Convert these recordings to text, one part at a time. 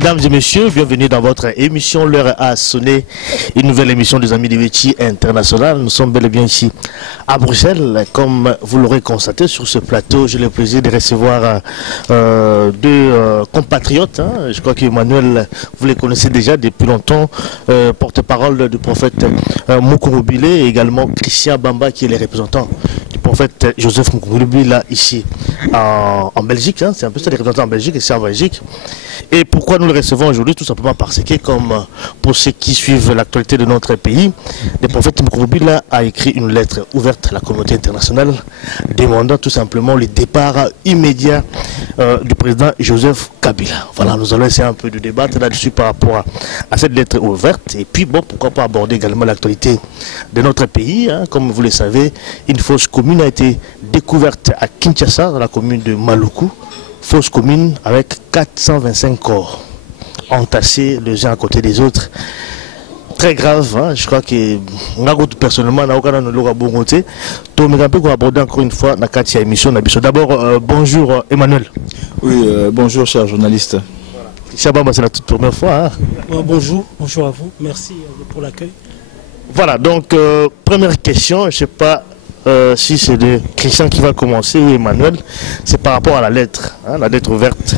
Mesdames et messieurs, bienvenue dans votre émission. L'heure a sonné, une nouvelle émission des Amis de Véti International. Nous sommes bel et bien ici à Bruxelles. Comme vous l'aurez constaté sur ce plateau, j'ai le plaisir de recevoir deux compatriotes. Je crois qu'Emmanuel, vous les connaissez déjà depuis longtemps, porte-parole du prophète Moukoumobile, et également Christian Bamba qui est le représentant du prophète Joseph Moukoumobile là ici en Belgique. C'est un peu ça les représentants en Belgique et c'est en Belgique. Et pourquoi nous le recevons aujourd'hui? Tout simplement parce que, comme pour ceux qui suivent l'actualité de notre pays, le prophète Moukoumobile a écrit une lettre ouverte à la communauté internationale demandant tout simplement le départ immédiat du président Joseph Kabila. Voilà, nous allons essayer un peu de débattre là-dessus par rapport à cette lettre ouverte. Et puis, bon, pourquoi pas aborder également l'actualité de notre pays. Comme vous le savez, une fosse commune a été découverte à Kinshasa, dans la commune de Maluku. Fosse commune avec 425 corps entassés les uns à côté des autres. Très grave, je crois que personnellement, on a aborder encore une fois dans émission. D'abord, bonjour Emmanuel. Oui, bonjour cher journaliste. Voilà. C'est la toute première fois. Bonjour à vous, merci pour l'accueil. Voilà, donc première question, je ne sais pas si c'est de Christian qui va commencer ou Emmanuel, c'est par rapport à la lettre ouverte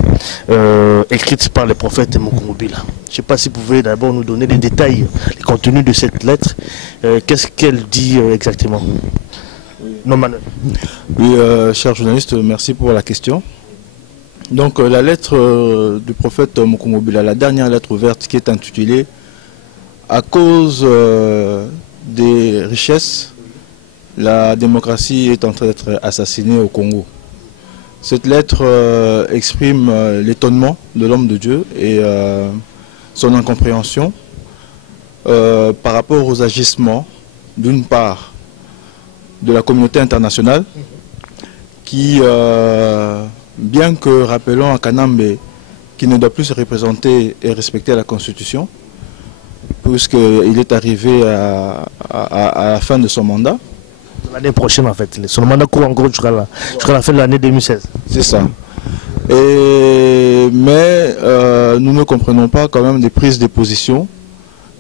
écrite par le prophète Moukoumobile. Je ne sais pas si vous pouvez d'abord nous donner les détails, les contenus de cette lettre. Qu'est-ce qu'elle dit exactement? Non, Manuel. Oui, cher journaliste, merci pour la question. Donc la lettre du prophète Moukoumobile, la dernière lettre ouverte qui est intitulée « À cause des richesses, la démocratie est en train d'être assassinée au Congo ». Cette lettre exprime l'étonnement de l'homme de Dieu et son incompréhension par rapport aux agissements, d'une part, de la communauté internationale qui, bien que rappelant à Kanambe qu'il ne doit plus se représenter et respecter la Constitution, puisqu'il est arrivé à la fin de son mandat. L'année prochaine en fait, son mandat court en gros jusqu'à la fin de l'année 2016. C'est ça. Mais nous ne comprenons pas quand même des prises de position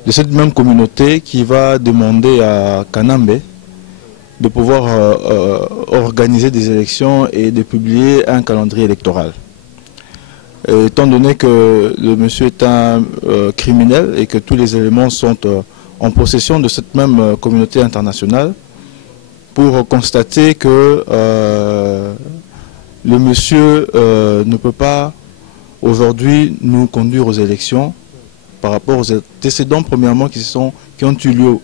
de cette même communauté qui va demander à Kanambe de pouvoir organiser des élections et de publier un calendrier électoral. Étant donné que le monsieur est un criminel et que tous les éléments sont en possession de cette même communauté internationale, pour constater que le monsieur ne peut pas aujourd'hui nous conduire aux élections par rapport aux antécédents premièrement qui ont eu lieu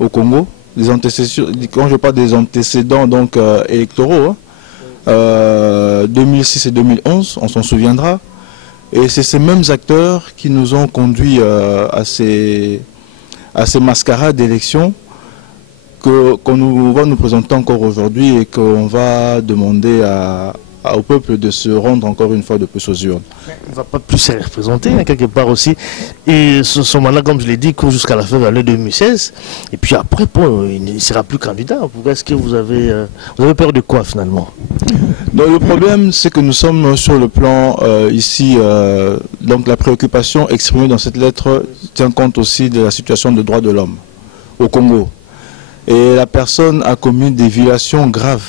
au Congo. Les antécédents, quand je parle des antécédents donc, électoraux, 2006 et 2011, on s'en souviendra. Et c'est ces mêmes acteurs qui nous ont conduits à ces mascarades d'élections qu'on va nous présenter encore aujourd'hui et qu'on va demander au peuple de se rendre encore une fois de plus aux urnes. Il ne va pas plus se représenter quelque part aussi. Et son mandat, comme je l'ai dit, court jusqu'à la fin de l'année 2016. Et puis après, bon, il ne sera plus candidat. Est-ce que vous avez peur de quoi finalement? Donc, le problème, c'est que nous sommes sur le plan ici, donc la préoccupation exprimée dans cette lettre tient compte aussi de la situation des droits de l'homme au Congo. Et la personne a commis des violations graves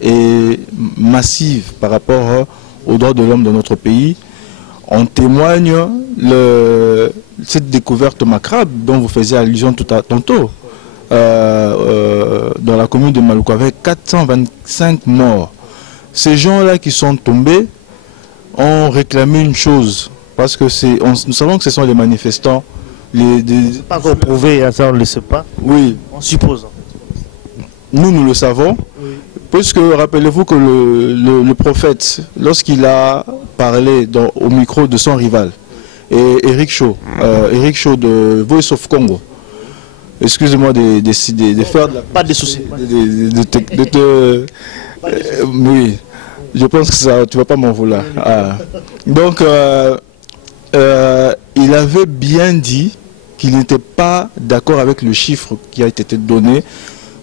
et massives par rapport aux droits de l'homme dans notre pays. En témoigne cette découverte macabre dont vous faisiez allusion tantôt dans la commune de Maluku avec 425 morts. Ces gens-là qui sont tombés ont réclamé une chose, parce que nous savons que ce sont les manifestants. Pas encore prouvé, ça on ne le sait pas. Oui. On suppose. Nous le savons, oui. Puisque rappelez-vous que le prophète, lorsqu'il a parlé au micro de son rival, et Eric Shaw de Voice of Congo, excusez-moi de faire de la... Pas de soucis. Oui, je pense que ça, tu ne vas pas m'en vouloir. Donc, il avait bien dit qu'il n'était pas d'accord avec le chiffre qui a été donné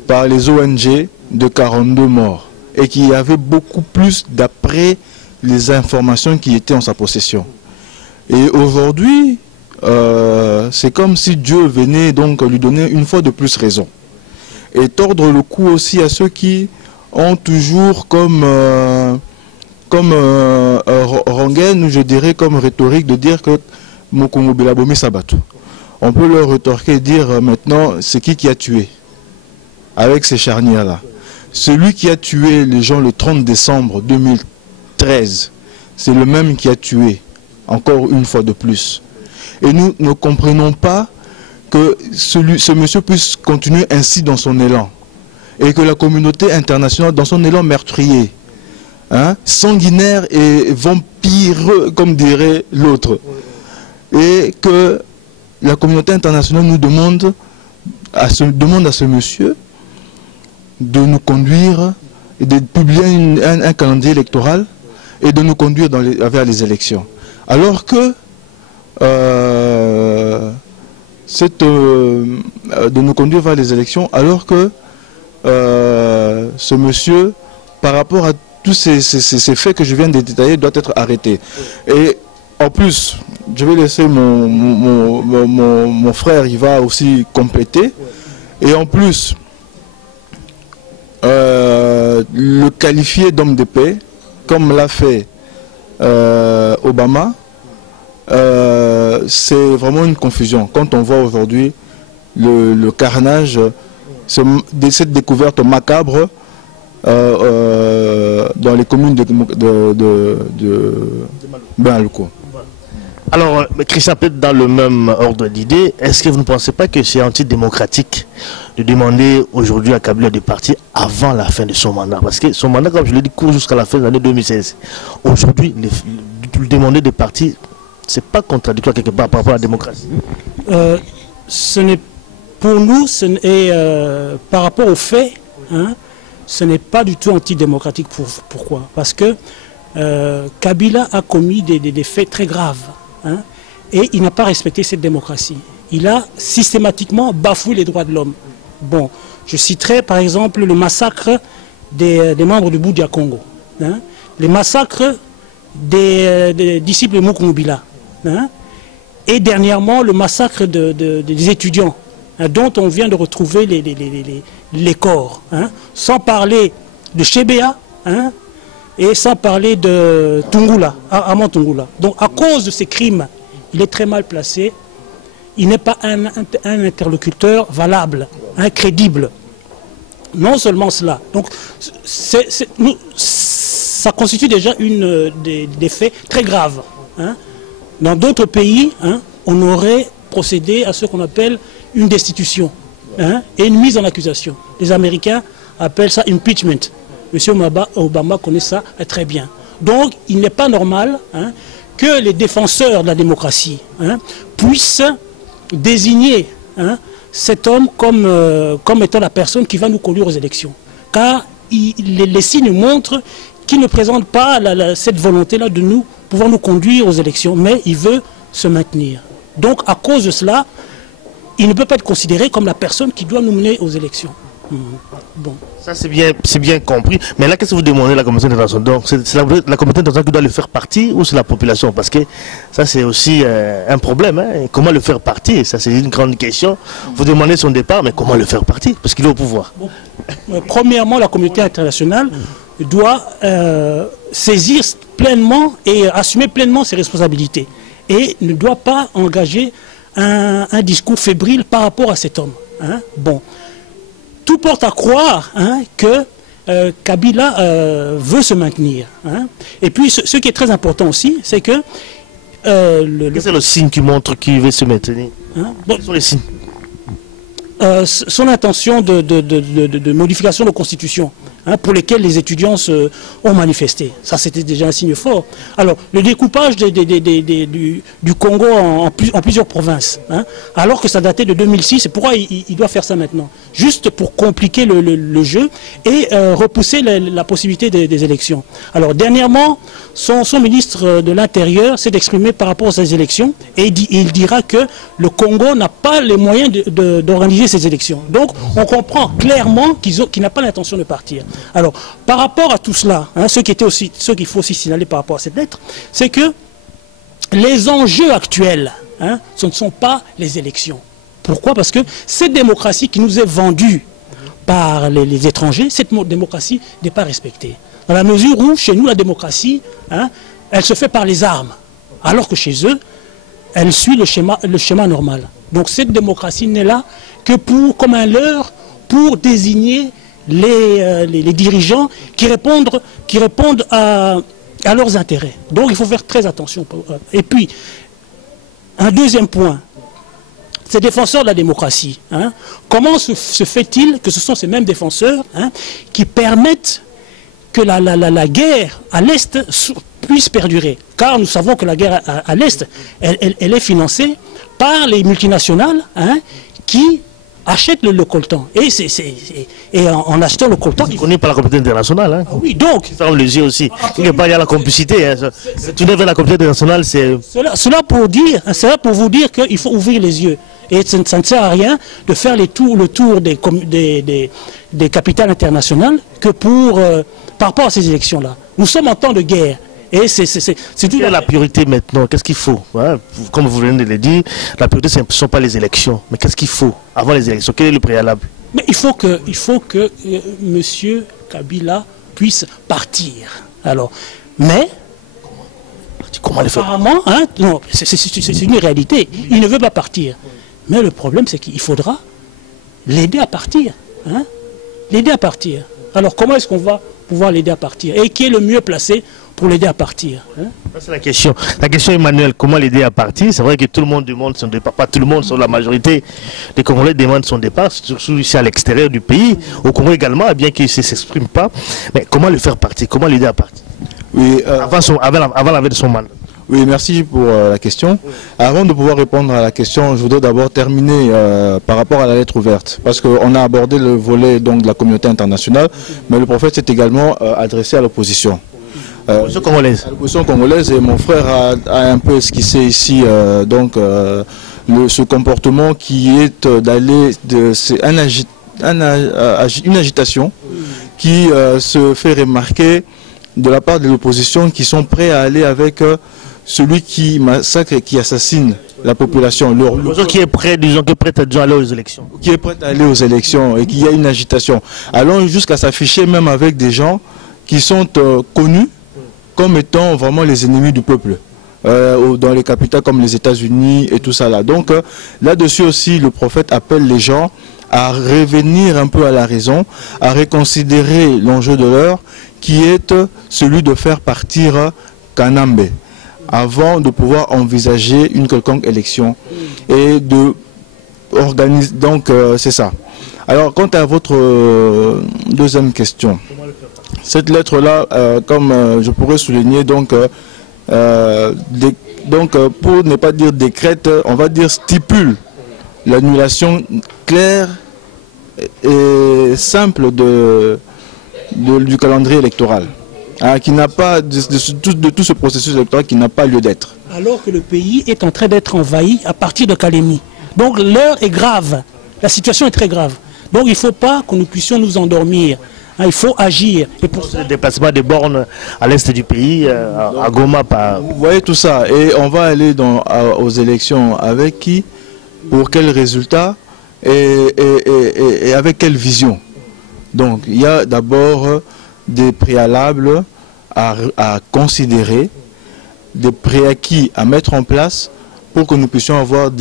par les ONG de 42 morts et qu'il y avait beaucoup plus d'après les informations qui étaient en sa possession. Et aujourd'hui, c'est comme si Dieu venait donc lui donner une fois de plus raison. Et tordre le cou aussi à ceux qui ont toujours comme rengaine, ou je dirais comme rhétorique, de dire que Mokongo Belabomi Sabato. On peut leur rétorquer et dire maintenant, c'est qui a tué avec ces charnières-là. Celui qui a tué les gens le 30 décembre 2013, c'est le même qui a tué, encore une fois de plus. Et nous ne comprenons pas que ce monsieur puisse continuer ainsi dans son élan. Et que la communauté internationale, dans son élan meurtrier, hein, sanguinaire et vampireux, comme dirait l'autre, et que la communauté internationale nous demande à ce monsieur de nous conduire et de publier un calendrier électoral et de nous conduire vers les élections. Alors que de nous conduire vers les élections, alors que ce monsieur, par rapport à tous ces faits que je viens de détailler, doit être arrêté. Et en plus, je vais laisser mon frère, il va aussi compléter. Et en plus, le qualifier d'homme de paix, comme l'a fait Obama, c'est vraiment une confusion. Quand on voit aujourd'hui le carnage, cette découverte macabre dans les communes de Benaloko. Alors, Christian, peut-être dans le même ordre d'idée, est-ce que vous ne pensez pas que c'est antidémocratique de demander aujourd'hui à Kabila de partir avant la fin de son mandat? Parce que son mandat, comme je l'ai dit, court jusqu'à la fin de l'année 2016. Aujourd'hui, demander de partir, c'est pas contradictoire quelque part par rapport à la démocratie? Ce n'est, pour nous, par rapport aux faits, hein, ce n'est pas du tout antidémocratique. Pourquoi? Parce que Kabila a commis des faits très graves. Hein, et il n'a pas respecté cette démocratie. Il a systématiquement bafoué les droits de l'homme. Bon, je citerai par exemple le massacre des membres du Bouddha Congo, hein, les massacres des disciples de Mukungubila, hein, et dernièrement le massacre des étudiants, hein, dont on vient de retrouver les corps, hein, sans parler de Chebea, hein, et sans parler de Tungula, Amon Tungula. Donc à cause de ces crimes, il est très mal placé. Il n'est pas un interlocuteur valable, crédible. Non seulement cela. Donc ça constitue déjà des faits très graves. Hein. Dans d'autres pays, hein, on aurait procédé à ce qu'on appelle une destitution, hein, et une mise en accusation. Les Américains appellent ça impeachment. Monsieur Obama connaît ça très bien. Donc, il n'est pas normal, hein, que les défenseurs de la démocratie, hein, puissent désigner, hein, cet homme comme étant la personne qui va nous conduire aux élections. Car les signes montrent qu'il ne présente pas cette volonté-là de pouvoir nous conduire aux élections, mais il veut se maintenir. Donc, à cause de cela, il ne peut pas être considéré comme la personne qui doit nous mener aux élections. Bon. Ça c'est bien compris. Mais là, qu'est-ce que vous demandez à la communauté internationale? Donc c'est la communauté internationale qui doit le faire partir ou c'est la population? Parce que ça c'est aussi un problème. Hein? Comment le faire partir? Ça c'est une grande question. Vous demandez son départ, mais comment le faire partir? Parce qu'il est au pouvoir. Bon. Premièrement, la communauté internationale doit saisir pleinement et assumer pleinement ses responsabilités. Et ne doit pas engager un discours fébrile par rapport à cet homme. Hein? Bon. Tout porte à croire, hein, que Kabila veut se maintenir. Hein. Et puis, ce qui est très important aussi, c'est que... Quel est le signe qui montre qu'il veut se maintenir? Hein? Quels sont les signes? Son intention de modification de la Constitution, hein, pour lesquelles les étudiants ont manifesté. Ça, c'était déjà un signe fort. Alors, le découpage du Congo en plusieurs provinces, hein, alors que ça datait de 2006, et pourquoi il doit faire ça maintenant? Juste pour compliquer le jeu et repousser la possibilité des élections. Alors, dernièrement, son ministre de l'Intérieur s'est exprimé par rapport à ces élections, et il dira que le Congo n'a pas les moyens d'organiser ces élections. Donc, on comprend clairement qu'il n'a pas l'intention de partir. Alors, par rapport à tout cela, hein, ce qu'il faut aussi signaler par rapport à cette lettre, c'est que les enjeux actuels, hein, ce ne sont pas les élections. Pourquoi? Parce que cette démocratie qui nous est vendue par les étrangers, cette démocratie n'est pas respectée. Dans la mesure où, chez nous, la démocratie, hein, elle se fait par les armes, alors que chez eux, elle suit le schéma normal. Donc cette démocratie n'est là que comme un leurre pour désigner les dirigeants qui répondent à leurs intérêts. Donc il faut faire très attention. Et puis, un deuxième point, ces défenseurs de la démocratie, hein, comment se fait-il que ce sont ces mêmes défenseurs, hein, qui permettent que la guerre à l'Est puisse perdurer? Car nous savons que la guerre à l'Est, elle est financée par les multinationales, hein, qui achètent le coltan. Et en achetant le coltan... On n'est pas la communauté internationale. Hein. Ah oui, donc... Ça ferme les yeux aussi. Il n'y a pas la complicité. Hein. Tu ne veux la communauté internationale, c'est... Cela pour vous dire qu'il faut ouvrir les yeux. Et ça ne sert à rien de faire le tour des capitales internationales que par rapport à ces élections-là. Nous sommes en temps de guerre. Et c'est tout. Quelle est la priorité maintenant? Qu'est-ce qu'il faut, hein? Comme vous venez de le dire, la priorité, ce ne sont pas les élections. Mais qu'est-ce qu'il faut avant les élections? Quel est le préalable? Mais il faut que M. Kabila puisse partir. Alors, mais... Comment le faire? Apparemment, hein, non, c'est une réalité. Il ne veut pas partir. Mais le problème, c'est qu'il faudra l'aider à partir. Hein? L'aider à partir. Alors, comment est-ce qu'on va pouvoir l'aider à partir? Et qui est le mieux placé pour l'aider à partir, hein? C'est la question. La question, Emmanuel, comment l'aider à partir? C'est vrai que tout le monde demande son départ. Pas tout le monde, la majorité des Congolais demandent son départ, surtout ici à l'extérieur du pays. Au Congo également, bien qu'il ne s'exprime pas. Mais comment le faire partir? Comment l'aider à partir? Oui, avant la veille de son mandat. Oui, merci pour la question. Avant de pouvoir répondre à la question, je voudrais d'abord terminer par rapport à la lettre ouverte. Parce qu'on a abordé le volet donc, de la communauté internationale, mais le prophète s'est également adressé à l'opposition. L'opposition congolaise. L'opposition congolaise, et mon frère a un peu esquissé ici ce comportement qui est d'aller... C'est une agitation qui se fait remarquer de la part de l'opposition qui sont prêts à aller avec... celui qui massacre et qui assassine la population. Qui est prêt, disons, qui est prêt à aller aux élections. Qui est prêt à aller aux élections et qui a une agitation. Allons jusqu'à s'afficher même avec des gens qui sont connus comme étant vraiment les ennemis du peuple. Dans les capitales comme les États-Unis et tout ça là. Donc là-dessus aussi, le prophète appelle les gens à revenir un peu à la raison, à reconsidérer l'enjeu de l'heure qui est celui de faire partir Kanambe avant de pouvoir envisager une quelconque élection et de organiser. Donc c'est ça. Alors quant à votre deuxième question, cette lettre-là, comme je pourrais souligner, donc pour ne pas dire décrète, on va dire stipule l'annulation claire et simple du calendrier électoral. Qui n'a pas de tout ce processus électoral qui n'a pas lieu d'être. Alors que le pays est en train d'être envahi à partir de Kalemi. Donc l'heure est grave, la situation est très grave. Donc il ne faut pas que nous puissions nous endormir. Hein, il faut agir. Et pour le déplacement des bornes à l'est du pays, à Goma. Vous voyez tout ça. Et on va aller aux élections avec qui? Pour quel résultat? Et avec quelle vision? Donc il y a d'abord des préalables à considérer, des préacquis à mettre en place pour que nous puissions avoir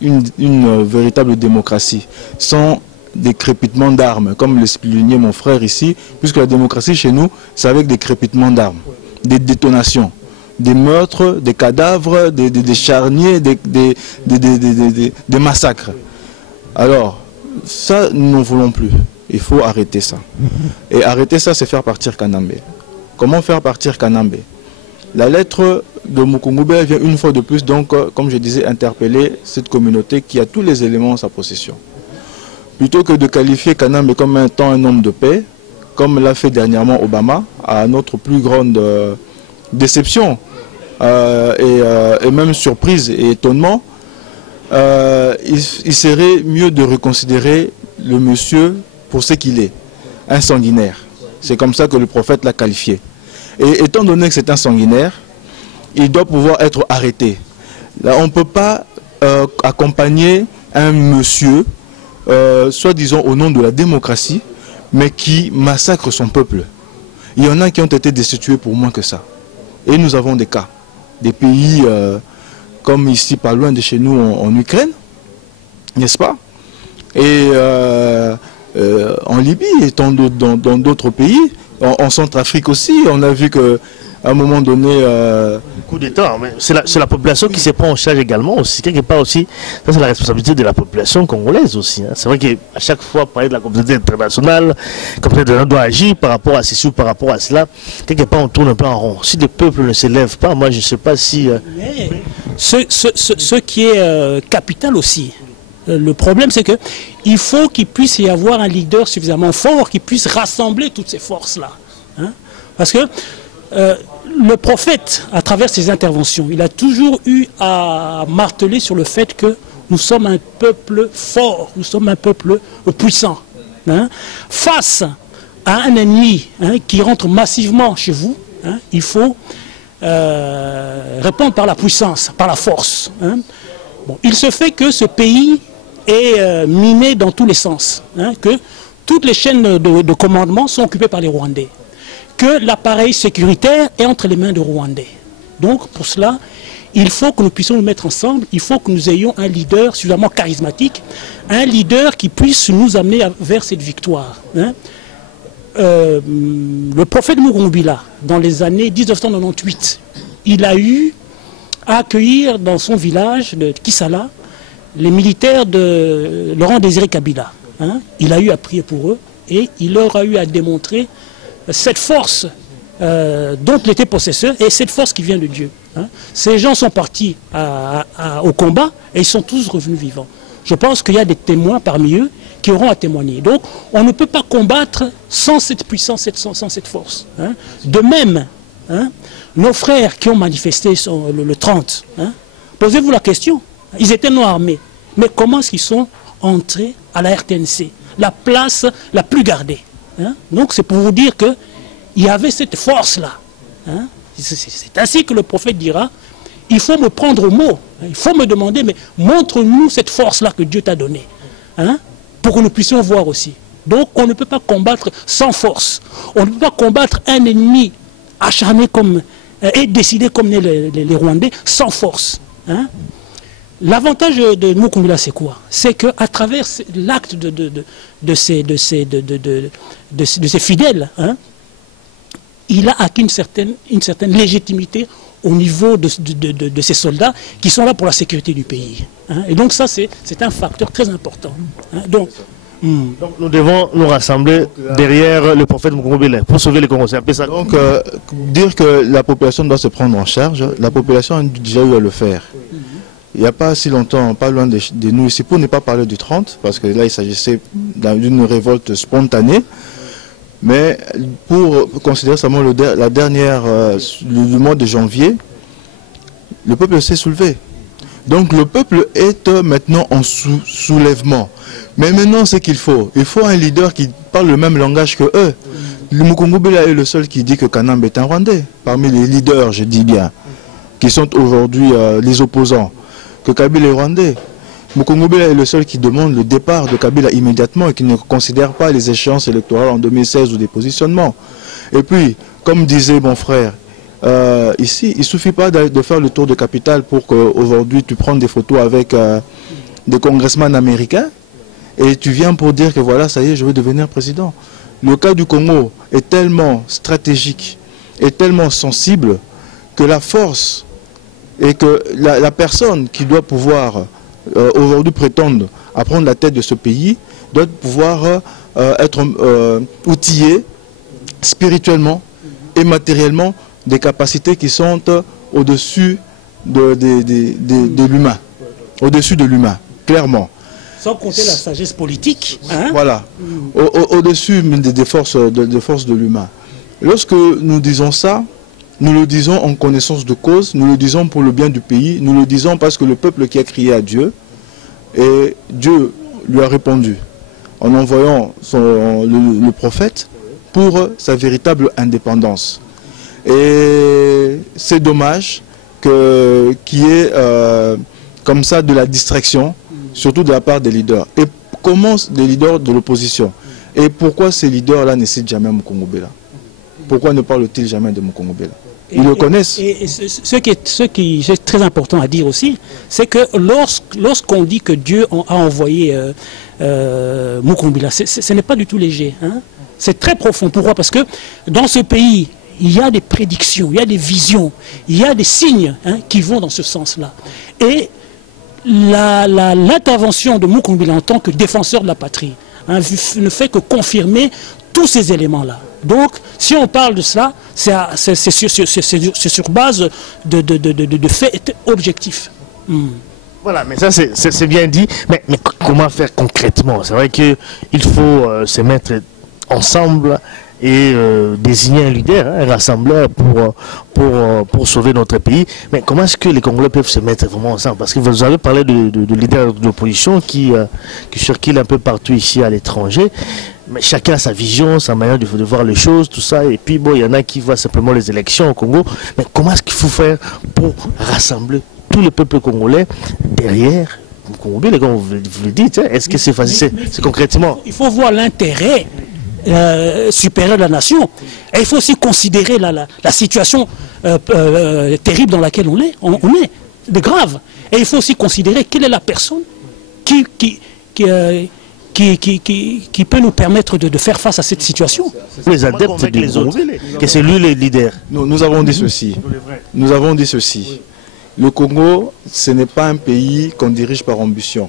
une véritable démocratie, sans des crépitements d'armes, comme le soulignait mon frère ici, puisque la démocratie chez nous, c'est avec des crépitements d'armes, des détonations, des meurtres, des cadavres, des charniers, des massacres. Alors, ça, nous ne voulons plus. Il faut arrêter ça. Et arrêter ça, c'est faire partir Kanambe. Comment faire partir Kanambe? La lettre de Mukungoube vient une fois de plus, donc, comme je disais, interpeller cette communauté qui a tous les éléments en sa possession. Plutôt que de qualifier Kanambe comme un homme de paix, comme l'a fait dernièrement Obama, à notre plus grande déception et même surprise et étonnement, il serait mieux de reconsidérer le monsieur pour ce qu'il est, un sanguinaire. C'est comme ça que le prophète l'a qualifié. Et étant donné que c'est un sanguinaire, il doit pouvoir être arrêté. Là, on ne peut pas accompagner un monsieur, soi-disant au nom de la démocratie, mais qui massacre son peuple. Il y en a qui ont été destitués pour moins que ça. Et nous avons des cas. Des pays comme ici, pas loin de chez nous, en Ukraine, n'est-ce pas? Et en Libye et dans d'autres pays, en Centrafrique aussi, on a vu qu'à un moment donné... coup d'État, mais c'est la population qui se prend en charge également aussi. Quelque part aussi, ça c'est la responsabilité de la population congolaise aussi. Hein. C'est vrai qu'à chaque fois, parler de la communauté internationale, la communauté internationale doit agir par rapport à ceci ou par rapport à cela. Quelque part, on tourne un peu en rond. Si le peuple ne s'élève pas, moi je ne sais pas si... Mais ce qui est capital aussi, le problème c'est qu'il faut qu'il puisse y avoir un leader suffisamment fort qui puisse rassembler toutes ces forces-là. Hein. Parce que le prophète, à travers ses interventions, il a toujours eu à marteler sur le fait que nous sommes un peuple fort, nous sommes un peuple puissant. Hein. Face à un ennemi qui rentre massivement chez vous, il faut répondre par la puissance, par la force. Hein. Bon, il se fait que ce pays est miné dans tous les sens, que toutes les chaînes de commandement sont occupées par les Rwandais, que l'appareil sécuritaire est entre les mains de Rwandais. Donc pour cela, il faut que nous puissions nous mettre ensemble, il faut que nous ayons un leader suffisamment charismatique, un leader qui puisse nous amener vers cette victoire. Hein. Le prophète Mukungubila, dans les années 1998, il a eu à accueillir dans son village de Kisala les militaires de Laurent Désiré Kabila. Hein. Il a eu à prier pour eux et il leur a eu à démontrer cette force dont il était possesseur et cette force qui vient de Dieu. Hein. Ces gens sont partis au combat et ils sont tous revenus vivants. Je pense qu'il y a des témoins parmi eux qui auront à témoigner. Donc on ne peut pas combattre sans cette puissance, sans cette force. Hein. De même, nos frères qui ont manifesté le 30, posez-vous la question, ils étaient non armés, mais comment est-ce qu'ils sont entrés à la RTNC, la place la plus gardée? Hein? Donc c'est pour vous dire qu'il y avait cette force-là. Hein? C'est ainsi que le prophète dira, il faut me prendre au mot, il faut me demander, mais montre-nous cette force-là que Dieu t'a donnée, pour que nous puissions voir aussi. Donc on ne peut pas combattre sans force, on ne peut pas combattre un ennemi acharné comme, et décidé comme les Rwandais sans force. Hein? L'avantage de Mukungubila, c'est quoi? C'est qu'à travers l'acte de ces fidèles, il a acquis une certaine légitimité au niveau de ces soldats qui sont là pour la sécurité du pays. Hein. Et donc ça, c'est un facteur très important. Hein. Donc nous devons nous rassembler derrière le prophète Mukungubila pour sauver les Congolais. Donc dire que la population doit se prendre en charge, la population a déjà eu à le faire. Il n'y a pas si longtemps, pas loin de nous ici, pour ne pas parler du 30, parce que là il s'agissait d'une révolte spontanée, mais pour considérer seulement le mois de janvier, le peuple s'est soulevé. Donc le peuple est maintenant en soulèvement. Mais maintenant ce qu'il faut un leader qui parle le même langage que eux. Le Mukungubila est le seul qui dit que Kanambe est un Rwandais, parmi les leaders, je dis bien, qui sont aujourd'hui les opposants. Que Kabila est rwandais. Mukungubila est le seul qui demande le départ de Kabila immédiatement et qui ne considère pas les échéances électorales en 2016 ou des positionnements. Et puis, comme disait mon frère, ici, il ne suffit pas de faire le tour de capitale pour qu'aujourd'hui tu prennes des photos avec des congressmen américains et tu viens pour dire que voilà, ça y est, je veux devenir président. Le cas du Congo est tellement stratégique et tellement sensible que la force et que la personne qui doit pouvoir aujourd'hui prétendre à prendre la tête de ce pays doit pouvoir être outillée spirituellement et matériellement des capacités qui sont au-dessus de l'humain. Au-dessus de l'humain, clairement. Sans compter la sagesse politique. Hein? Voilà. Au-dessus des forces de l'humain. Lorsque nous disons ça, nous le disons en connaissance de cause, nous le disons pour le bien du pays, nous le disons parce que le peuple qui a crié à Dieu, et Dieu lui a répondu en envoyant le prophète pour sa véritable indépendance. Et c'est dommage qui est comme ça de la distraction, surtout de la part des leaders. Et comment des leaders de l'opposition? Et pourquoi ces leaders-là ne citent jamais Mukungubila? Pourquoi ne parlent-ils jamais de Mukungubila? Ils le connaissent. Et ce qui est très important à dire aussi, c'est que lorsqu'on dit que Dieu a envoyé Mukungubila, ce n'est pas du tout léger. Hein? C'est très profond. Pourquoi? Parce que dans ce pays, il y a des prédictions, il y a des visions, il y a des signes qui vont dans ce sens-là. Et l'intervention de Mukungubila en tant que défenseur de la patrie ne fait que confirmer tous ces éléments-là. Donc, si on parle de cela, c'est sur base de faits objectifs. Voilà, mais ça c'est bien dit. Mais comment faire concrètement? C'est vrai qu'il faut se mettre ensemble et désigner un leader, un rassembleur pour sauver notre pays. Mais comment est-ce que les Congolais peuvent se mettre vraiment ensemble? Parce que vous avez parlé de leaders de l'opposition qui circulent un peu partout ici à l'étranger. Mais chacun a sa vision, sa manière de voir les choses, tout ça. Et puis bon, il y en a qui voient simplement les élections au Congo. Mais comment est-ce qu'il faut faire pour rassembler tout le peuple congolais derrière Mukungubila, comme vous le dites? Est-ce que c'est facile? C'est concrètement? Il faut voir l'intérêt supérieur de la nation. Et il faut aussi considérer la situation terrible dans laquelle on est de grave. Et il faut aussi considérer quelle est la personne qui peut nous permettre de faire face à cette situation. Les adeptes des autres, que c'est lui le leader. Nous avons dit ceci. Nous avons dit ceci. Le Congo, ce n'est pas un pays qu'on dirige par ambition.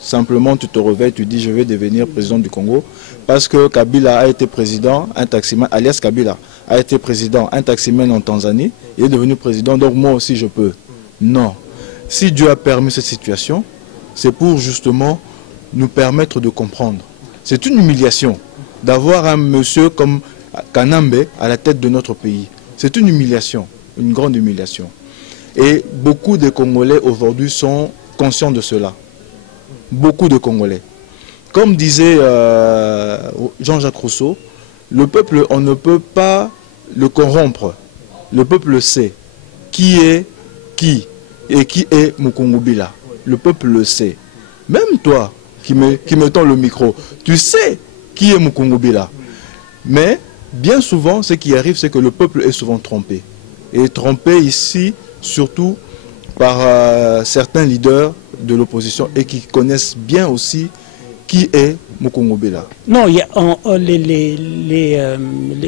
Simplement, tu te réveilles, tu dis je vais devenir président du Congo parce que Kabila a été président, un taximan, alias Kabila a été président, un taximan en Tanzanie, il est devenu président, donc moi aussi je peux. Non. Si Dieu a permis cette situation, c'est pour justement nous permettre de comprendre. C'est une humiliation d'avoir un monsieur comme Kanambe à la tête de notre pays. C'est une humiliation, une grande humiliation. Et beaucoup de Congolais aujourd'hui sont conscients de cela. Beaucoup de Congolais. Comme disait Jean-Jacques Rousseau, le peuple, on ne peut pas le corrompre. Le peuple sait qui est qui et qui est Mukungubila. Le peuple le sait. Même toi qui me tends le micro, tu sais qui est Mukungubila. Mais bien souvent, ce qui arrive, c'est que le peuple est souvent trompé. Et trompé ici, surtout par certains leaders de l'opposition et qui connaissent bien aussi qui est Mukungubila. Non, il y a,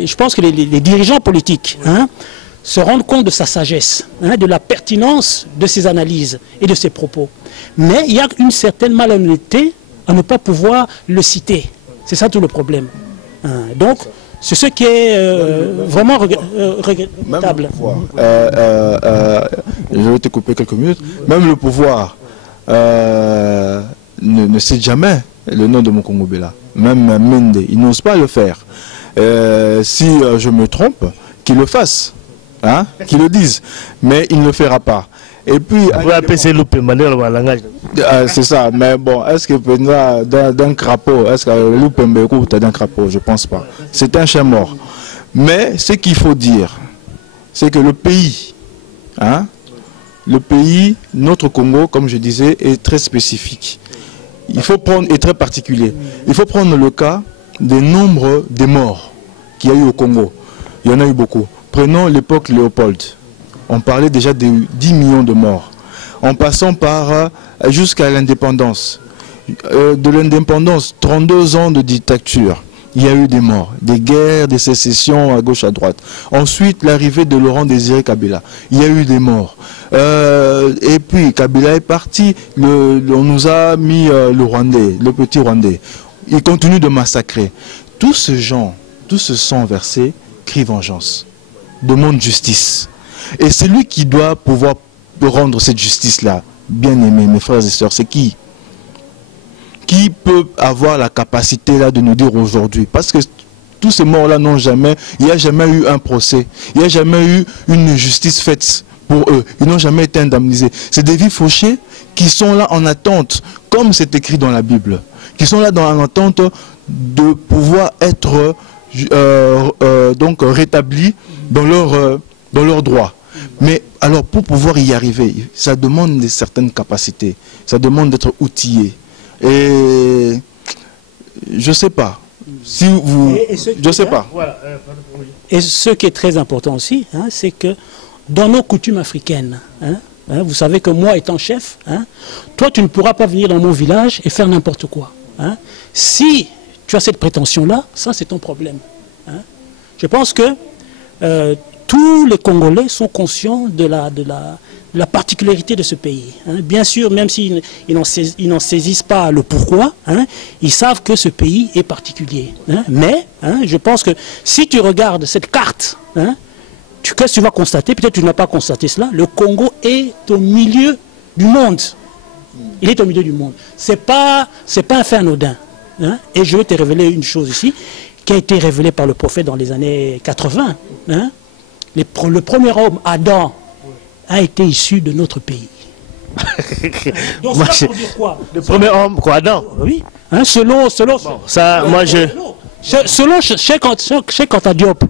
je pense que les dirigeants politiques se rendent compte de sa sagesse, de la pertinence de ses analyses et de ses propos. Mais il y a une certaine malhonnêteté à ne pas pouvoir le citer. C'est ça tout le problème. Donc, c'est ce qui est vraiment regrettable. Je vais te couper quelques minutes. Même le pouvoir ne cite jamais le nom de Mukungubila. Même Mende, il n'ose pas le faire. Si je me trompe, qu'il le fasse, qu'il le dise. Mais il ne le fera pas. Et puis, c'est ça, mais bon, est-ce que d'un crapaud, est-ce que le Loupembekou est d'un crapaud? Je ne pense pas. C'est un chien mort. Mais ce qu'il faut dire, c'est que le pays, notre Congo, comme je disais, est très spécifique. Il faut prendre, est très particulier. Il faut prendre le cas des nombres de morts qu'il y a eu au Congo. Il y en a eu beaucoup. Prenons l'époque Léopold. On parlait déjà de 10 millions de morts. En passant par jusqu'à l'indépendance. De l'indépendance, 32 ans de dictature. Il y a eu des morts, des guerres, des sécessions à gauche, à droite. Ensuite, l'arrivée de Laurent Désiré Kabila. Il y a eu des morts. Et puis, Kabila est parti. On nous a mis le Rwandais, le petit Rwandais. Il continue de massacrer. Tous ces gens, tout ce sang versé, crie vengeance. Demande justice. Et c'est lui qui doit pouvoir rendre cette justice-là. Bien aimé, mes frères et sœurs, c'est qui? Qui peut avoir la capacité là de nous dire aujourd'hui? Parce que tous ces morts-là n'ont jamais, il n'y a jamais eu un procès, il n'y a jamais eu une justice faite pour eux. Ils n'ont jamais été indemnisés. C'est des vies fauchées qui sont là en attente, comme c'est écrit dans la Bible, qui sont là en attente de pouvoir être donc rétablis dans leurs droits. Mais Alors pour pouvoir y arriver, ça demande certaines capacités, ça demande d'être outillé. Et je sais pas. Si vous, je sais pas. Et ce qui est très important aussi, hein, c'est que dans nos coutumes africaines, vous savez que moi étant chef, toi tu ne pourras pas venir dans mon village et faire n'importe quoi. Si tu as cette prétention-là, ça c'est ton problème. Je pense que tous les Congolais sont conscients de la particularité de ce pays. Bien sûr, même s'ils n'en saisissent pas le pourquoi, ils savent que ce pays est particulier. Mais je pense que si tu regardes cette carte, qu'est-ce que tu vas constater? Peut-être que tu n'as pas constaté cela. Le Congo est au milieu du monde. Il est au milieu du monde. C'est pas un fait anodin. Et je vais te révéler une chose ici, qui a été révélée par le prophète dans les années 80. Le premier homme, Adam, a été issu de notre pays. Donc ça pour dire quoi? Le premier homme, quoi, Adam? Oui. Selon ça, moi je... Selon Cheikh Anta Diop,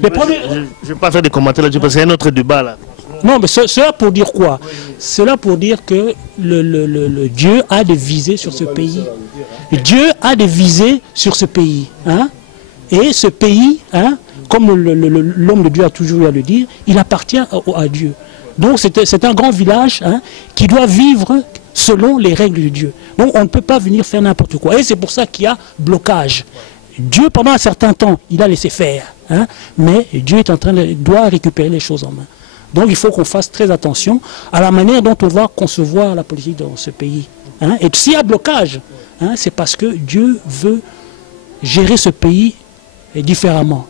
les premiers... Je ne vais pas faire des commentaires là-dessus parce qu'il y a un autre débat là. Non, mais cela pour dire quoi? Cela pour dire que le Dieu a des visées sur ce pays. Dieu a des visées sur ce pays. Et ce pays, comme l'homme de Dieu a toujours eu à le dire, il appartient à Dieu. Donc c'est un grand village qui doit vivre selon les règles de Dieu. Donc on ne peut pas venir faire n'importe quoi. Et c'est pour ça qu'il y a blocage. Dieu, pendant un certain temps, il a laissé faire. Mais Dieu est doit récupérer les choses en main. Donc il faut qu'on fasse très attention à la manière dont on va concevoir la politique dans ce pays. Et s'il y a blocage, c'est parce que Dieu veut gérer ce pays différemment.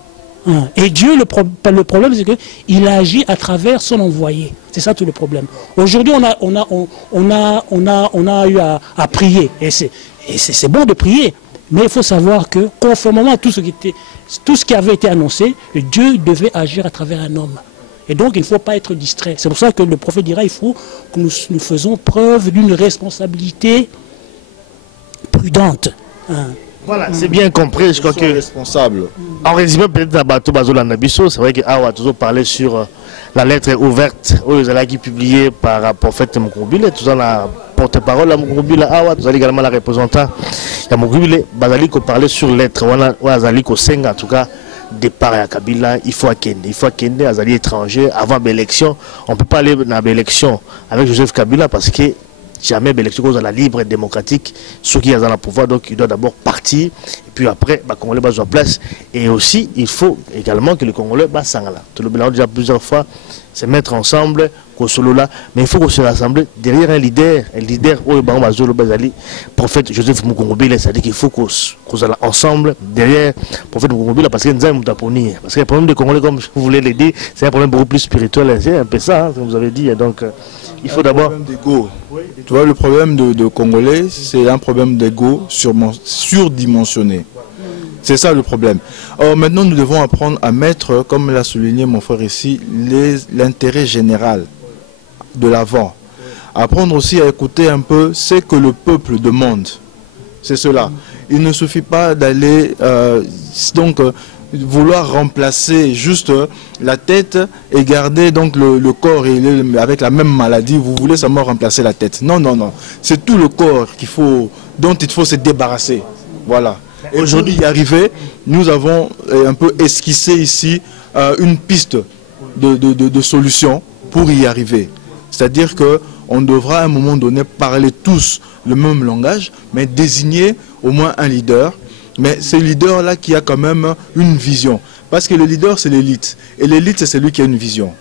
Et Dieu, le problème, c'est qu'il agit à travers son envoyé. C'est ça tout le problème. Aujourd'hui, on a eu à prier. Et c'est bon de prier. Mais il faut savoir que, conformément à tout ce qui avait été annoncé, Dieu devait agir à travers un homme. Et donc, il ne faut pas être distrait. C'est pour ça que le prophète dira, il faut que nous faisons preuve d'une responsabilité prudente. Voilà, c'est bien compris. Je crois que responsable. En résumé, peut-être à Bato Bazola Nabiso, c'est vrai qu'Awa a toujours parlé sur la lettre ouverte où ils allaient publiée par le prophète Mokobile, tout ça la porte-parole à Mokobile, Awa, tout également la représentante à Mokobile, Bazali qui parlait sur lettre, ou Azali qui senga en tout cas départ à Kabila, il faut Kende, Azali étranger, avant l'élection, on ne peut pas aller dans l'élection avec Joseph Kabila parce que jamais l'élection cause la libre et démocratique, ceux qui sont dans le pouvoir, donc il doit d'abord partir, et puis après, les Congolais vont en place. Et aussi, il faut également que les Congolais soient là. Tout le monde déjà plusieurs fois, se mettre ensemble, mais il faut qu'on se rassemble derrière un leader, prophète Joseph Mukongobile, c'est-à-dire qu'il faut qu'on soit ensemble derrière le prophète Mukongobile, parce qu'il y a parce que le problème des Congolais, comme je voulais le dire, c'est un problème beaucoup plus spirituel, c'est un peu ça, comme vous avez dit, donc... Il faut d'abord... Tu vois, le problème de Congolais, c'est un problème d'ego surdimensionné. C'est ça le problème. Or, maintenant, nous devons apprendre à mettre, comme l'a souligné mon frère ici, l'intérêt général de l'avant. Apprendre aussi à écouter un peu ce que le peuple demande. C'est cela. Il ne suffit pas d'aller... vouloir remplacer juste la tête et garder donc le corps avec la même maladie, vous voulez seulement remplacer la tête. Non, non, non. C'est tout le corps dont il faut se débarrasser. Voilà. Aujourd'hui, y arriver, nous avons un peu esquissé ici une piste de solution pour y arriver. C'est-à-dire qu'on devra à un moment donné parler tous le même langage, mais désigner au moins un leader. Mais ce leader-là qui a quand même une vision. Parce que le leader, c'est l'élite. Et l'élite, c'est celui qui a une vision.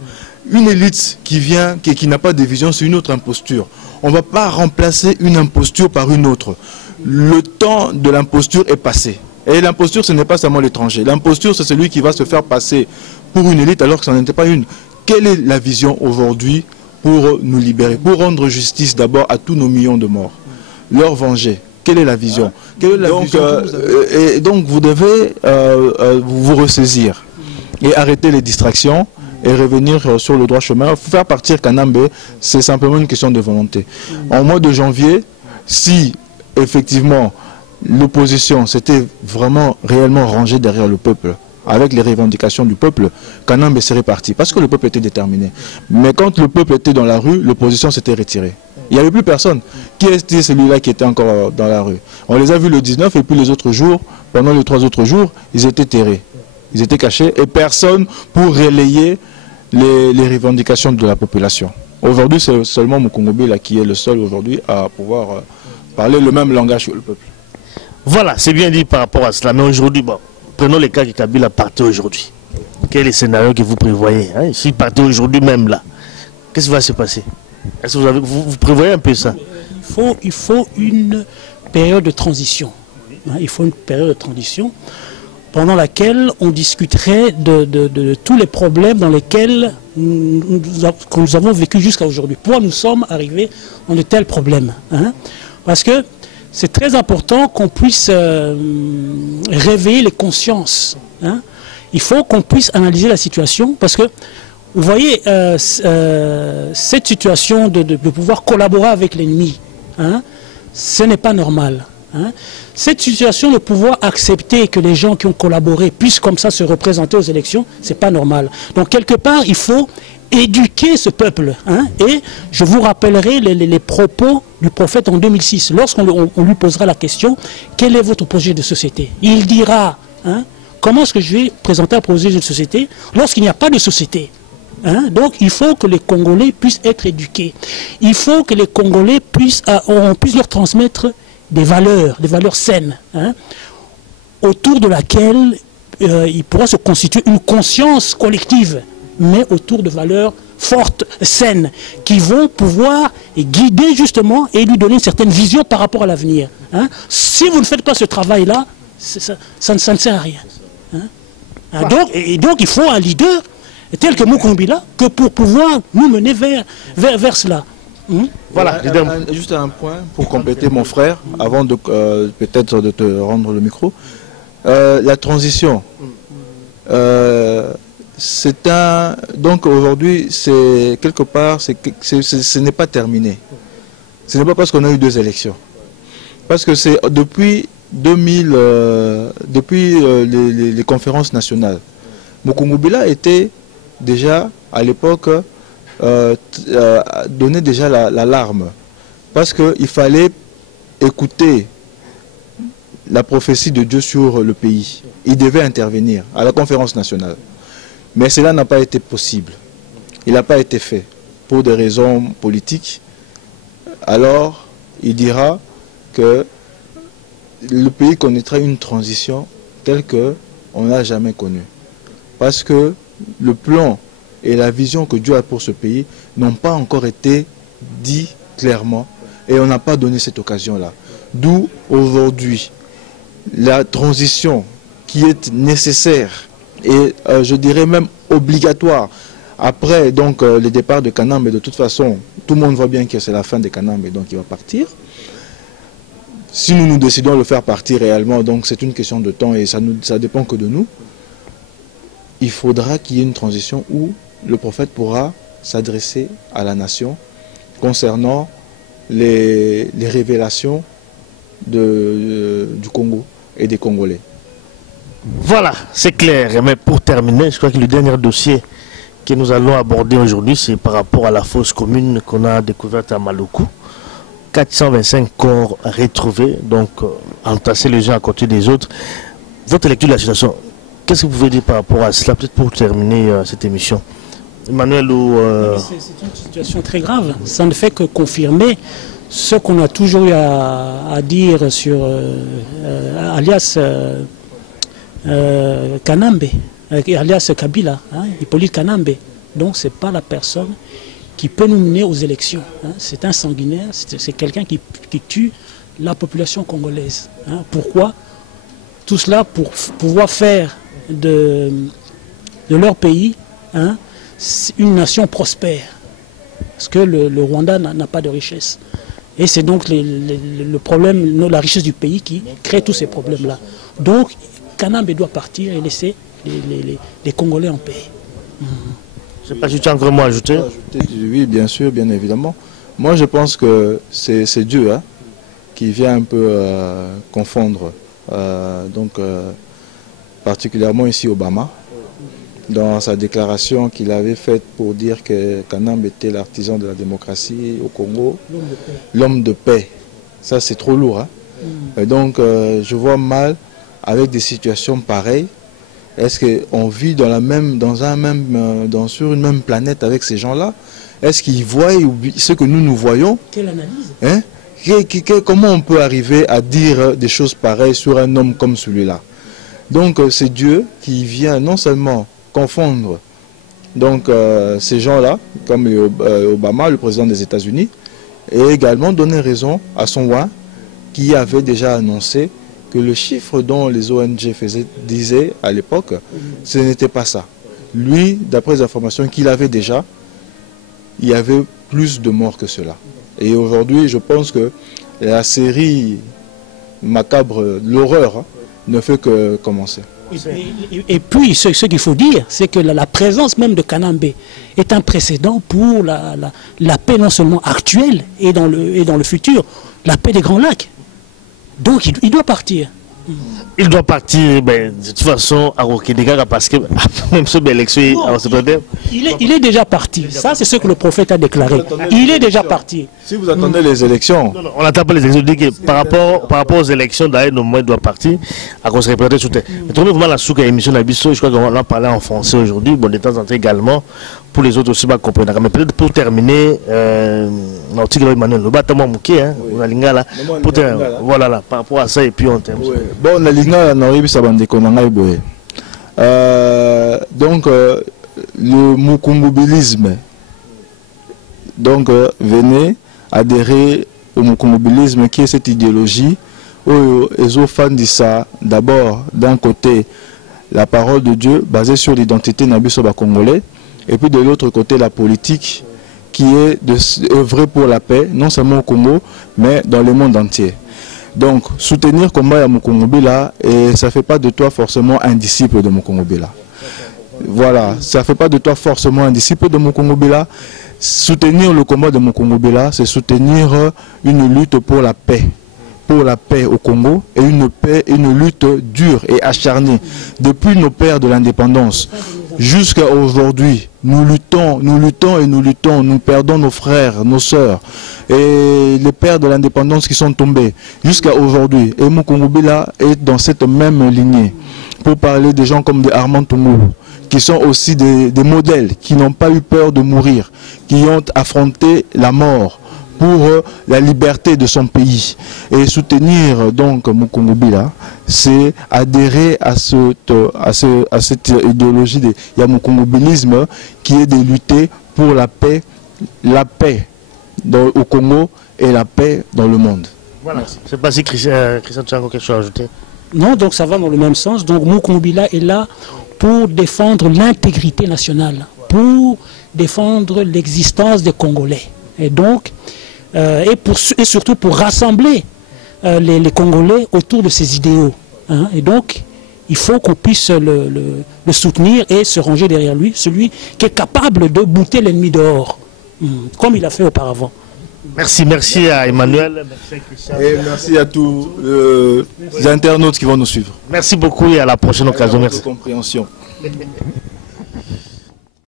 Une élite qui n'a pas de vision, c'est une autre imposture. On ne va pas remplacer une imposture par une autre. Le temps de l'imposture est passé. Et l'imposture, ce n'est pas seulement l'étranger. L'imposture, c'est celui qui va se faire passer pour une élite alors que ce n'était pas une. Quelle est la vision aujourd'hui pour nous libérer, pour rendre justice d'abord à tous nos millions de morts, leur venger? Quelle est la vision? Donc vous devez vous ressaisir et arrêter les distractions et revenir sur le droit chemin. Faire partir Kanambe, c'est simplement une question de volonté. En mois de janvier, si effectivement l'opposition s'était vraiment réellement rangée derrière le peuple, avec les revendications du peuple, Kanambe serait parti, parce que le peuple était déterminé. Mais quand le peuple était dans la rue, l'opposition s'était retirée. Il n'y avait plus personne. Qui était celui-là qui était encore dans la rue? On les a vus le 19 et puis les autres jours, pendant les 3 autres jours, ils étaient terrés. Ils étaient cachés et personne pour relayer les revendications de la population. Aujourd'hui, c'est seulement Mukungobila qui est le seul aujourd'hui à pouvoir parler le même langage que le peuple. Voilà, c'est bien dit par rapport à cela. Mais aujourd'hui, bon, prenons le cas que Kabila partait aujourd'hui. Quel est le scénario que vous prévoyez, hein? S'il partait aujourd'hui même là, qu'est-ce qui va se passer? Est-ce que vous prévoyez un peu ça? Il faut une période de transition. Il faut une période de transition pendant laquelle on discuterait de tous les problèmes dans lesquels nous avons vécu jusqu'à aujourd'hui. Pourquoi nous sommes arrivés dans de tels problèmes, hein? Parce que c'est très important qu'on puisse réveiller les consciences, hein? Il faut qu'on puisse analyser la situation parce que vous voyez, cette situation de pouvoir collaborer avec l'ennemi, hein, ce n'est pas normal. Hein. Cette situation de pouvoir accepter que les gens qui ont collaboré puissent comme ça se représenter aux élections, ce n'est pas normal. Donc quelque part, il faut éduquer ce peuple. Hein, et je vous rappellerai les propos du prophète en 2006. Lorsqu'on lui posera la question, quel est votre projet de société? Il dira, hein, comment est-ce que je vais présenter un projet de société lorsqu'il n'y a pas de société? Hein? Donc il faut que les Congolais puissent être éduqués. Il faut que les Congolais on puisse leur transmettre des valeurs saines, hein? Autour de laquelle il pourra se constituer une conscience collective, mais autour de valeurs fortes, saines, qui vont pouvoir guider justement et lui donner une certaine vision par rapport à l'avenir. Hein? Si vous ne faites pas ce travail-là, ça ne sert à rien. Hein? Donc il faut un leader tel que Mukungobila, que pour pouvoir nous mener vers cela. Voilà, juste un point pour compléter mon frère, avant de peut-être de te rendre le micro. La transition, donc aujourd'hui, c'est quelque part, ce n'est pas terminé. Ce n'est pas parce qu'on a eu 2 élections. Parce que c'est depuis 2000, depuis les conférences nationales, Mukungobila était déjà à l'époque donner déjà l'alarme, parce qu'il fallait écouter la prophétie de Dieu sur le pays. Il devait intervenir à la conférence nationale, mais cela n'a pas été possible. Il n'a pas été fait pour des raisons politiques. Alors il dira que le pays connaîtra une transition telle qu'on n'a jamais connue, parce que le plan et la vision que Dieu a pour ce pays n'ont pas encore été dit clairement, et on n'a pas donné cette occasion-là. D'où aujourd'hui la transition qui est nécessaire et je dirais même obligatoire. Après donc le départ de Kanambe, de toute façon, tout le monde voit bien que c'est la fin de Kanambe, donc il va partir. Si nous décidons de le faire partir réellement, donc c'est une question de temps et ça dépend que de nous. Il faudra qu'il y ait une transition où le prophète pourra s'adresser à la nation concernant les révélations du Congo et des Congolais. Voilà, c'est clair. Mais pour terminer, je crois que le dernier dossier que nous allons aborder aujourd'hui, c'est par rapport à la fosse commune qu'on a découverte à Maluku. 425 corps retrouvés, donc entassés les uns à côté des autres. Votre lecture de la situation, qu'est-ce que vous pouvez dire par rapport à cela, peut-être pour terminer cette émission? Emmanuel ou... C'est une situation très grave. Ça ne fait que confirmer ce qu'on a toujours eu à dire sur alias Kanambe, alias Kabila, hein, Hippolyte Kanambe. Donc ce n'est pas la personne qui peut nous mener aux élections. Hein. C'est un sanguinaire, c'est quelqu'un qui tue la population congolaise. Hein. Pourquoi? Tout cela pour pouvoir faire de leur pays, hein, une nation prospère. Parce que le Rwanda n'a pas de richesse. Et c'est donc le problème, la richesse du pays qui crée tous ces problèmes-là. Donc, Kanambe doit partir et laisser les Congolais en paix. Je ne sais pas si tu as encore mot à ajouter. Oui, bien sûr, bien évidemment. Moi, je pense que c'est Dieu, hein, qui vient un peu confondre particulièrement ici Obama, dans sa déclaration qu'il avait faite pour dire que Kanambe était l'artisan de la démocratie au Congo, l'homme de paix. Ça, c'est trop lourd. Hein? Et donc, je vois mal, avec des situations pareilles, est-ce qu'on vit sur une même planète avec ces gens-là? Est-ce qu'ils voient ce que nous voyons? Quelle analyse? Hein? Comment on peut arriver à dire des choses pareilles sur un homme comme celui-là? Donc, c'est Dieu qui vient non seulement confondre donc, ces gens-là, comme Obama, le président des États-Unis, et également donner raison à son roi qui avait déjà annoncé que le chiffre dont les ONG disaient à l'époque, ce n'était pas ça. Lui, d'après les informations qu'il avait déjà, il y avait plus de morts que cela. Et aujourd'hui, je pense que la série macabre, l'horreur, ne fait que commencer. Et puis, ce qu'il faut dire, c'est que la présence même de Kanambe est un précédent pour la paix non seulement actuelle et dans le futur, la paix des Grands Lacs. Donc, il doit partir. Il doit partir, ben, de toute façon, à Rokedega, parce que même ce bel élection, il est déjà parti. Ça, c'est ce que le prophète a déclaré. Il est déjà parti. Si vous attendez les élections... Non, on n'attend pas les élections. On dit que par rapport aux élections, d'ailleurs, il doit partir à cause de représenter tout. Mais trouvez vraiment la souka émission d'Abisso, je crois qu'on en parlait en français aujourd'hui, bon, de temps en temps également, pour les autres aussi, comprendre. Mais peut-être pour terminer, l'article Emmanuel Loba, Thomas Mouké, hein, la Lingala, voilà, là, par rapport à ça, et puis on termine. Bon, la Lingala, donc, le mukumbubilisme, donc, venez adhérer au mukumbubilisme, qui est cette idéologie où les fans disent ça, d'abord, d'un côté, la parole de Dieu basée sur l'identité nabisoba congolais, et puis de l'autre côté, la politique qui est d'œuvrer pour la paix, non seulement au Congo, mais dans le monde entier. Donc, soutenir combat à Mukongobila, et ça ne fait pas de toi forcément un disciple de Mukongobila. Voilà, ça ne fait pas de toi forcément un disciple de Mukongobila. Soutenir le combat de Mukongobila, c'est soutenir une lutte pour la paix au Congo, et une lutte dure et acharnée. Depuis nos pères de l'indépendance jusqu'à aujourd'hui, nous luttons, nous perdons nos frères, nos sœurs, et les pères de l'indépendance qui sont tombés jusqu'à aujourd'hui. Et Mukongobila est dans cette même lignée. Pour parler des gens comme des Armand Tungulu, qui sont aussi des modèles, qui n'ont pas eu peur de mourir, qui ont affronté la mort pour la liberté de son pays. Et soutenir donc Mukongobila, c'est adhérer à cette idéologie de Mukongobilisme, qui est de lutter pour la paix au Congo et la paix dans le monde. Voilà. Je ne sais pas si Christian, tu as encore quelque chose à ajouter. Non, donc ça va dans le même sens. Donc Mukongobila est là pour défendre l'intégrité nationale, pour défendre l'existence des Congolais. Et donc, et surtout pour rassembler les Congolais autour de ces idéaux. Hein. Et donc, il faut qu'on puisse le soutenir et se ranger derrière lui, celui qui est capable de bouter l'ennemi dehors, comme il a fait auparavant. Merci à Emmanuel, merci à Christian. Et merci à tous les internautes qui vont nous suivre. Merci beaucoup et à la prochaine occasion. Merci. Compréhension.